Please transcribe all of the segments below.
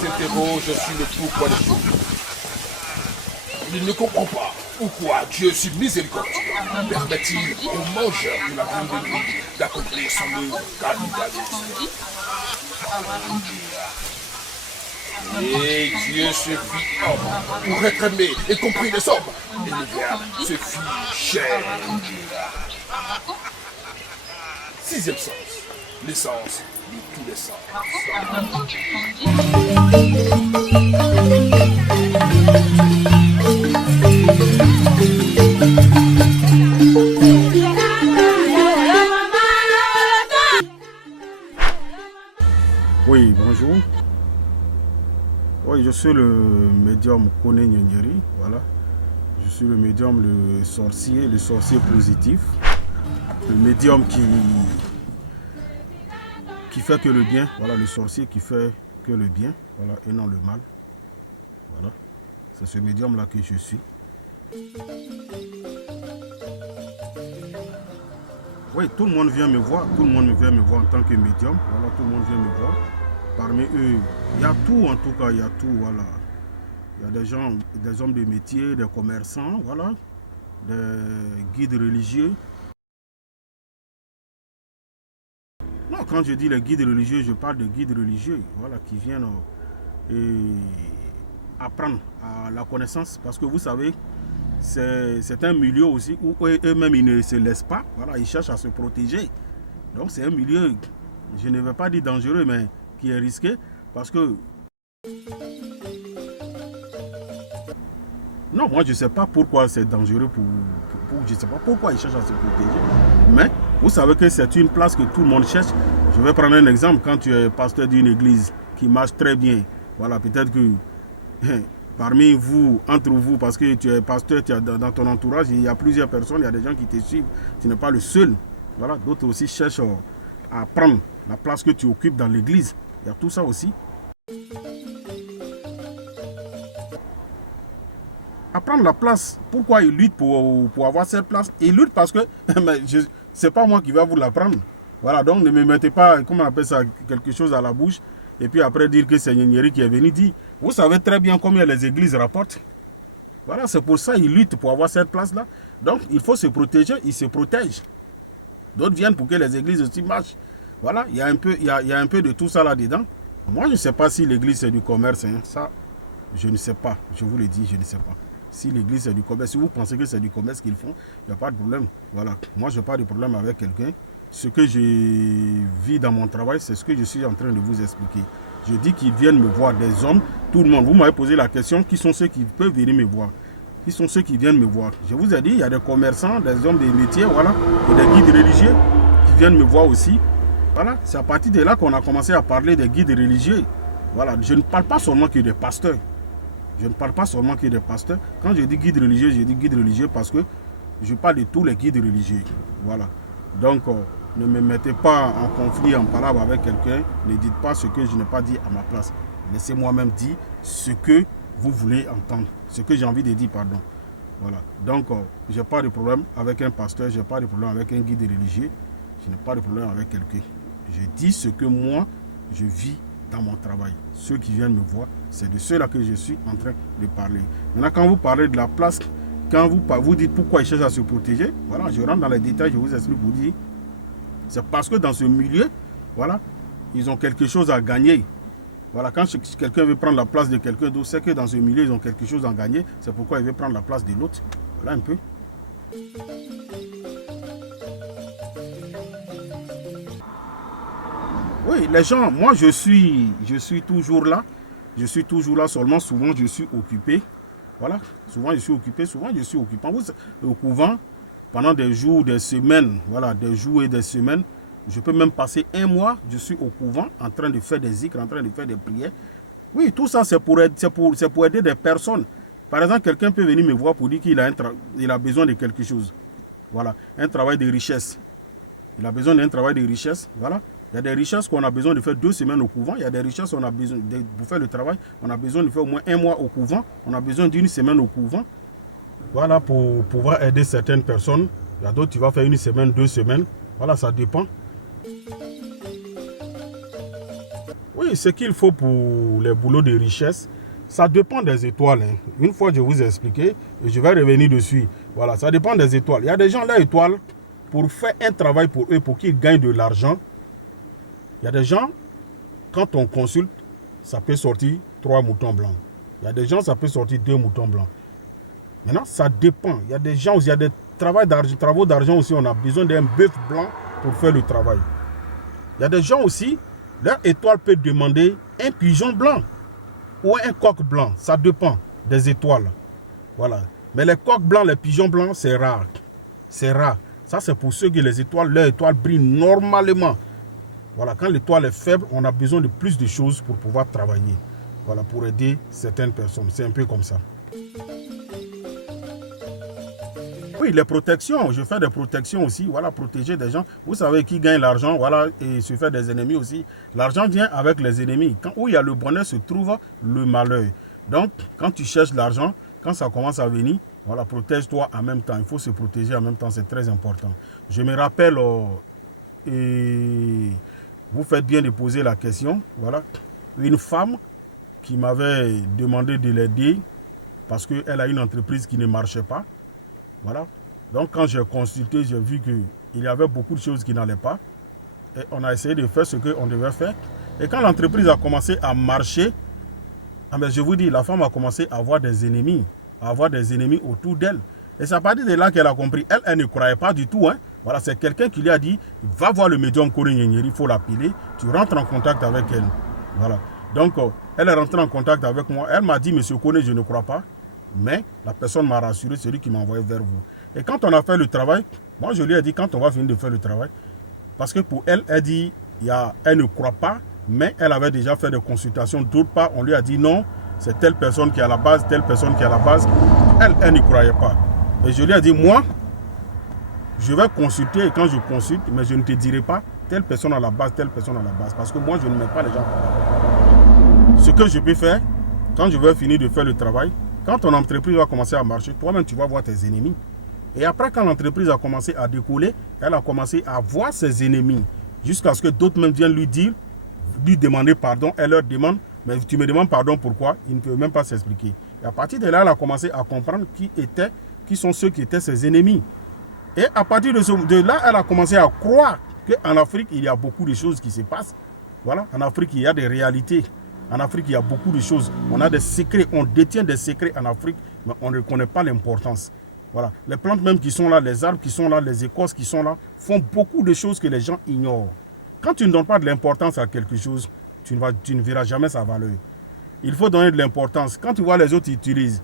S'interroge sur le pourquoi des choses. Il ne comprend pas pourquoi Dieu, si miséricordieux, permet-il aux mangeurs de la viande de lui d'accomplir son œuvre cannibalisme. Et Dieu se fit homme pour être aimé et compris des hommes. Et le Verbe se fit chair. Sixième sens, l'essence de tous les sens. Oui, bonjour. Oui, je suis le médium Koné Nyonyeri, voilà. Je suis le médium, le sorcier positif. Le médium qui fait que le bien, voilà, le sorcier qui fait que le bien, voilà, et non le mal. Voilà. C'est ce médium-là que je suis. Oui, tout le monde vient me voir, tout le monde vient me voir en tant que médium, voilà, tout le monde vient me voir. Parmi eux, il y a tout en tout cas, il y a tout, voilà. Il y a des gens, des hommes de métier, des commerçants, voilà, des guides religieux. Non, quand je dis les guides religieux, je parle de guides religieux, voilà, qui viennent apprendre à la connaissance, parce que vous savez, c'est un milieu aussi où eux-mêmes ils ne se laissent pas, voilà, ils cherchent à se protéger. Donc c'est un milieu, je ne vais pas dire dangereux, mais qui est risqué, parce que... Non, moi je ne sais pas pourquoi c'est dangereux je ne sais pas pourquoi ils cherchent à se protéger. Mais vous savez que c'est une place que tout le monde cherche. Je vais prendre un exemple. Quand tu es pasteur d'une église qui marche très bien, voilà, peut-être que parmi vous, entre vous, parce que tu es pasteur, tu as, dans ton entourage, il y a plusieurs personnes, il y a des gens qui te suivent. Tu n'es pas le seul. Voilà, d'autres aussi cherchent à prendre la place que tu occupes dans l'église. Il y a tout ça aussi. À prendre la place. Pourquoi ils luttent pour avoir cette place? Ils luttent parce que c'est pas moi qui vais vous la prendre. Voilà, donc ne me mettez pas, comment on appelle ça, quelque chose à la bouche et puis après dire que c'est Nyonyeri qui est venu dire. Vous savez très bien combien les églises rapportent. Voilà, c'est pour ça qu'ils luttent pour avoir cette place-là. Donc il faut se protéger, ils se protègent. D'autres viennent pour que les églises aussi marchent. Voilà, il y a un peu de tout ça là-dedans. Moi, je ne sais pas si l'église c'est du commerce. Hein. Ça, je ne sais pas. Je vous le dis, je ne sais pas. Si l'église c'est du commerce, si vous pensez que c'est du commerce qu'ils font, il n'y a pas de problème. Voilà. Moi, je n'ai pas de problème avec quelqu'un. Ce que je vis dans mon travail, c'est ce que je suis en train de vous expliquer. Je dis qu'ils viennent me voir, des hommes, tout le monde. Vous m'avez posé la question, qui sont ceux qui peuvent venir me voir? Qui sont ceux qui viennent me voir? Je vous ai dit, il y a des commerçants, des hommes des métiers, voilà, et des guides religieux qui viennent me voir aussi. Voilà, c'est à partir de là qu'on a commencé à parler des guides religieux. Voilà, je ne parle pas seulement que des pasteurs. Je ne parle pas seulement que des pasteurs. Quand je dis guide religieux, je dis guide religieux parce que je parle de tous les guides religieux. Voilà. Donc, ne me mettez pas en conflit, en parole avec quelqu'un. Ne dites pas ce que je n'ai pas dit à ma place. Laissez-moi même dire ce que vous voulez entendre. Ce que j'ai envie de dire, pardon. Voilà. Donc, je n'ai pas de problème avec un pasteur. Je n'ai pas de problème avec un guide religieux. Je n'ai pas de problème avec quelqu'un. Je dis ce que moi, je vis dans mon travail. Ceux qui viennent me voir, c'est de ceux-là que je suis en train de parler. Maintenant, quand vous parlez de la place, quand vous dites pourquoi ils cherchent à se protéger, voilà, je rentre dans les détails, je vous explique, vous dis, c'est parce que dans ce milieu, voilà, ils ont quelque chose à gagner. Voilà, quand quelqu'un veut prendre la place de quelqu'un d'autre, c'est que dans ce milieu, ils ont quelque chose à gagner. C'est pourquoi il veut prendre la place de l'autre. Voilà un peu. Oui, les gens, moi je suis toujours là. Je suis toujours là, seulement souvent je suis occupé. Voilà, souvent je suis occupé, souvent je suis occupant. Au couvent, pendant des jours, des semaines, voilà, des jours et des semaines, je peux même passer un mois, je suis au couvent en train de faire des zikrs, en train de faire des prières. Oui, tout ça c'est pour aider des personnes. Par exemple, quelqu'un peut venir me voir pour dire qu'il a besoin de quelque chose. Voilà, un travail de richesse. Il a besoin d'un travail de richesse, voilà. Il y a des richesses qu'on a besoin de faire 2 semaines au couvent. Il y a des richesses qu'on a besoin pour faire le travail. On a besoin de faire au moins un mois au couvent. On a besoin d'une semaine au couvent. Voilà, pour pouvoir aider certaines personnes. Il y a d'autres, tu vas faire 1 semaine, 2 semaines. Voilà, ça dépend. Oui, ce qu'il faut pour les boulots de richesse, ça dépend des étoiles. Hein. Une fois, je vous ai expliqué et je vais revenir dessus. Voilà, ça dépend des étoiles. Il y a des gens, là, étoiles, pour faire un travail pour eux, pour qu'ils gagnent de l'argent. Il y a des gens, quand on consulte, ça peut sortir 3 moutons blancs. Il y a des gens, ça peut sortir 2 moutons blancs. Maintenant, ça dépend. Il y a des gens, il y a des travaux d'argent aussi, on a besoin d'un bœuf blanc pour faire le travail. Il y a des gens aussi, leur étoile peut demander un pigeon blanc ou un coq blanc. Ça dépend des étoiles. Voilà. Mais les coqs blancs, les pigeons blancs, c'est rare. C'est rare. Ça, c'est pour ceux que les étoiles, leur étoile brille normalement. Voilà. Quand l'étoile est faible, on a besoin de plus de choses pour pouvoir travailler. Voilà, pour aider certaines personnes. C'est un peu comme ça. Oui, les protections, je fais des protections aussi, voilà, protéger des gens. Vous savez qui gagne l'argent, voilà, et se fait des ennemis aussi. L'argent vient avec les ennemis. Où il y a le bonheur se trouve le malheur. Donc, quand tu cherches l'argent, quand ça commence à venir, voilà, protège-toi en même temps. Il faut se protéger en même temps, c'est très important. Je me rappelle, et vous faites bien de poser la question, voilà, une femme qui m'avait demandé de l'aider parce qu'elle a une entreprise qui ne marchait pas. Voilà. Donc quand j'ai consulté, j'ai vu qu'il y avait beaucoup de choses qui n'allaient pas. Et on a essayé de faire ce qu'on devait faire. Et quand l'entreprise a commencé à marcher, je vous dis, la femme a commencé à avoir des ennemis. À avoir des ennemis autour d'elle. Et c'est à partir de là qu'elle a compris. Elle ne croyait pas du tout. Hein. Voilà, c'est quelqu'un qui lui a dit, va voir le médium Kone Nyenyeri, il faut l'appeler. Tu rentres en contact avec elle. Voilà. Donc, elle est rentrée en contact avec moi. Elle m'a dit, monsieur Kone, je ne crois pas. Mais la personne m'a rassuré, c'est lui qui m'a envoyé vers vous. Et quand on a fait le travail, moi je lui ai dit, quand on va finir de faire le travail, parce que pour elle, elle dit, elle ne croit pas, mais elle avait déjà fait des consultations. D'autre part, on lui a dit non, c'est telle personne qui est à la base, telle personne qui est à la base. Elle ne croyait pas. Et je lui ai dit, moi, je vais consulter, et quand je consulte, mais je ne te dirai pas telle personne à la base, telle personne à la base, parce que moi, je ne mets pas les gens. Ce que je peux faire, quand je vais finir de faire le travail, quand ton entreprise va commencer à marcher, toi-même, tu vas voir tes ennemis. Et après, quand l'entreprise a commencé à décoller, elle a commencé à voir ses ennemis. Jusqu'à ce que d'autres même viennent lui demander pardon. Elle leur demande, mais tu me demandes pardon pourquoi? Il ne peut même pas s'expliquer. Et à partir de là, elle a commencé à comprendre qui sont ceux qui étaient ses ennemis. Et à partir de là, elle a commencé à croire qu'en Afrique, il y a beaucoup de choses qui se passent. Voilà, en Afrique, il y a des réalités. En Afrique, il y a beaucoup de choses. On a des secrets, on détient des secrets en Afrique, mais on ne connaît pas l'importance. Voilà. Les plantes même qui sont là, les arbres qui sont là, les écorces qui sont là, font beaucoup de choses que les gens ignorent. Quand tu ne donnes pas de l'importance à quelque chose, tu ne verras jamais sa valeur. Il faut donner de l'importance. Quand tu vois les autres utilisent,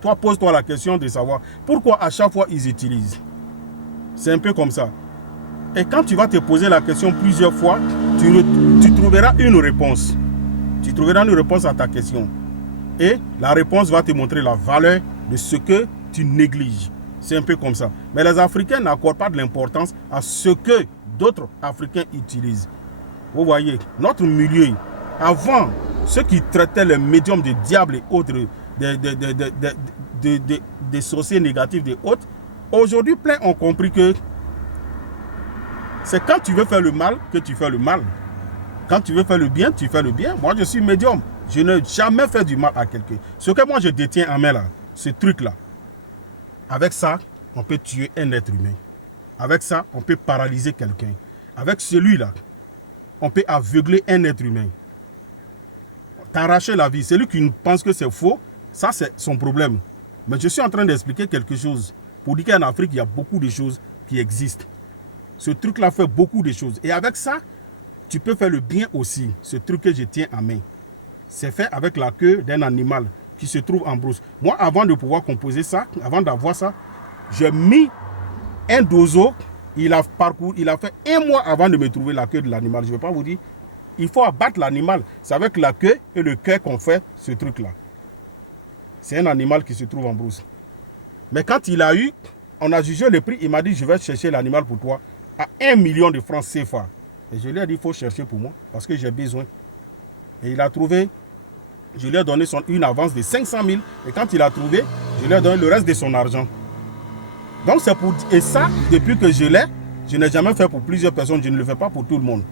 toi, pose-toi la question de savoir pourquoi à chaque fois ils utilisent. C'est un peu comme ça. Et quand tu vas te poser la question plusieurs fois, tu trouveras une réponse. Tu trouveras une réponse à ta question. Et la réponse va te montrer la valeur de ce que tu négliges. C'est un peu comme ça. Mais les Africains n'accordent pas de l'importance à ce que d'autres Africains utilisent. Vous voyez, notre milieu, avant, ceux qui traitaient les médiums de diable et autres, des sorciers négatifs et autres, aujourd'hui, plein ont compris que c'est quand tu veux faire le mal que tu fais le mal. Quand tu veux faire le bien, tu fais le bien. Moi, je suis médium. Je n'ai jamais fait du mal à quelqu'un. Ce que moi, je détiens en main, là, ce truc-là, avec ça, on peut tuer un être humain. Avec ça, on peut paralyser quelqu'un. Avec celui-là, on peut aveugler un être humain. T'arracher la vie. Celui qui pense que c'est faux, ça, c'est son problème. Mais je suis en train d'expliquer quelque chose. Pour dire qu'en Afrique, il y a beaucoup de choses qui existent. Ce truc-là fait beaucoup de choses. Et avec ça, tu peux faire le bien aussi, ce truc que je tiens en main. C'est fait avec la queue d'un animal qui se trouve en brousse. Moi, avant de pouvoir composer ça, avant d'avoir ça, j'ai mis un dozo. Il a fait 1 mois avant de me trouver la queue de l'animal. Je ne vais pas vous dire. Il faut abattre l'animal. C'est avec la queue et le cœur qu'on fait ce truc-là. C'est un animal qui se trouve en brousse. Mais quand il a eu, on a jugé le prix. Il m'a dit, je vais chercher l'animal pour toi à 1 million de francs CFA. Et je lui ai dit, il faut chercher pour moi, parce que j'ai besoin. Et il a trouvé, je lui ai donné une avance de 500 000. Et quand il a trouvé, Je lui ai donné le reste de son argent. Donc c'est pour... Et ça, depuis que je l'ai, je n'ai jamais fait pour plusieurs personnes, je ne le fais pas pour tout le monde.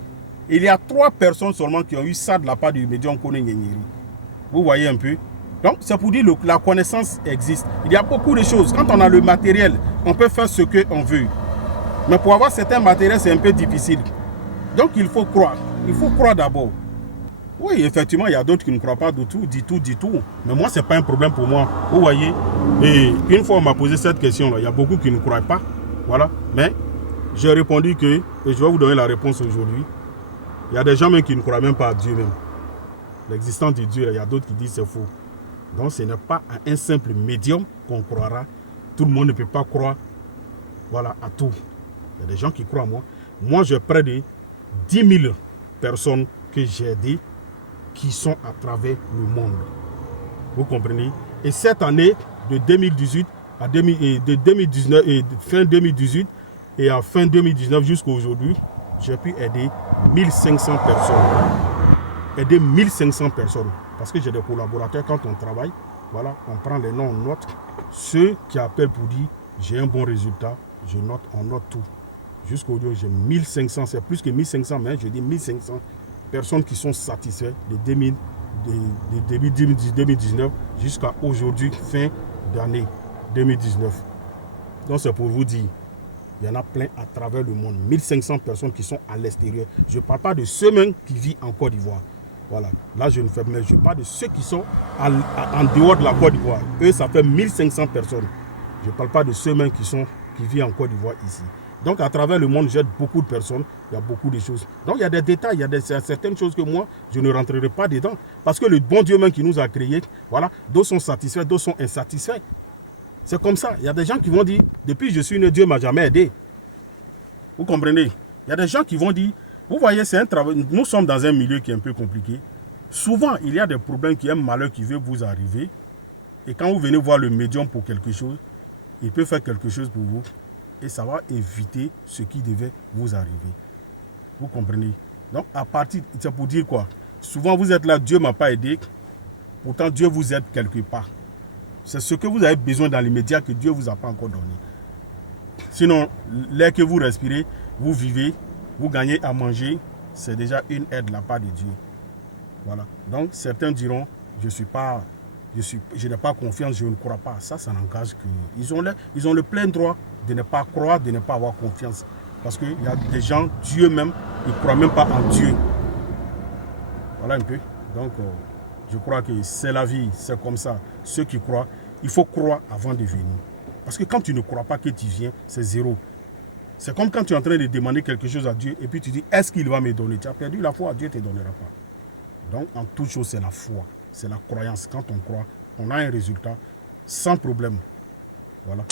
Il y a 3 personnes seulement qui ont eu ça de la part du médium Kone Nyenyeri. Vous voyez un peu? Donc c'est pour dire que la connaissance existe. Il y a beaucoup de choses. Quand on a le matériel, on peut faire ce qu'on veut. Mais pour avoir certains matériels, c'est un peu difficile. Donc il faut croire. Il faut croire d'abord. Oui, effectivement, il y a d'autres qui ne croient pas du tout. Mais moi, ce n'est pas un problème pour moi. Vous voyez? Et une fois, on m'a posé cette question-là. Il y a beaucoup qui ne croient pas. Voilà. Mais j'ai répondu que, et je vais vous donner la réponse aujourd'hui, il y a des gens même qui ne croient même pas à Dieu même. L'existence de Dieu, il y a d'autres qui disent c'est faux. Donc ce n'est pas à un simple médium qu'on croira. Tout le monde ne peut pas croire, voilà, à tout. Il y a des gens qui croient à moi. Moi, j'ai près de 10 000 personnes que j'ai aidées qui sont à travers le monde. Vous comprenez? Et cette année, de 2018 à de 2019, et fin 2018 et à fin 2019 jusqu'à aujourd'hui, j'ai pu aider 1500 personnes. Aider 1500 personnes. Parce que j'ai des collaborateurs, quand on travaille, voilà, on prend les noms, on note. Ceux qui appellent pour dire j'ai un bon résultat, je note, on note tout. Jusqu'aujourd'hui, j'ai 1500, c'est plus que 1500, mais je dis 1500 personnes qui sont satisfaites de début 2019 jusqu'à aujourd'hui, fin d'année 2019. Donc c'est pour vous dire, il y en a plein à travers le monde. 1500 personnes qui sont à l'extérieur. Je ne parle pas de ceux-mêmes qui vivent en Côte d'Ivoire. Voilà. Là, je ne fais, mais je parle de ceux qui sont en dehors de la Côte d'Ivoire. Eux, ça fait 1500 personnes. Je ne parle pas de ceux-mêmes qui vivent en Côte d'Ivoire ici. Donc, à travers le monde, j'aide beaucoup de personnes. Il y a beaucoup de choses. Donc, il y a des détails, il y a certaines choses que moi, je ne rentrerai pas dedans. Parce que le bon Dieu même qui nous a créés, voilà, d'autres sont satisfaits, d'autres sont insatisfaits. C'est comme ça. Il y a des gens qui vont dire, depuis que je suis né, Dieu ne m'a jamais aidé. Vous comprenez? Il y a des gens qui vont dire, vous voyez, c'est un travail. Nous sommes dans un milieu qui est un peu compliqué. Souvent, il y a des problèmes, qui un malheur qui veut vous arriver. Et quand vous venez voir le médium pour quelque chose, il peut faire quelque chose pour vous. Et ça va éviter ce qui devait vous arriver. Vous comprenez? Donc, à partir, c'est pour dire quoi? Souvent, vous êtes là, Dieu ne m'a pas aidé. Pourtant, Dieu vous aide quelque part. C'est ce que vous avez besoin dans l'immédiat que Dieu ne vous a pas encore donné. Sinon, l'air que vous respirez, vous vivez, vous gagnez à manger, c'est déjà une aide de la part de Dieu. Voilà. Donc, certains diront, je n'ai pas confiance, je ne crois pas. Ça n'engage que... Ils ont le plein droit de ne pas croire, de ne pas avoir confiance. Parce qu'il y a des gens, Dieu même, ils ne croient même pas en Dieu. Voilà un peu. Donc, je crois que c'est la vie, c'est comme ça. Ceux qui croient, il faut croire avant de venir. Parce que quand tu ne crois pas que tu viens, c'est zéro. C'est comme quand tu es en train de demander quelque chose à Dieu et puis tu dis, est-ce qu'il va me donner? Tu as perdu la foi, Dieu ne te donnera pas. Donc, en toute chose, c'est la foi, c'est la croyance. Quand on croit, on a un résultat sans problème. Voilà.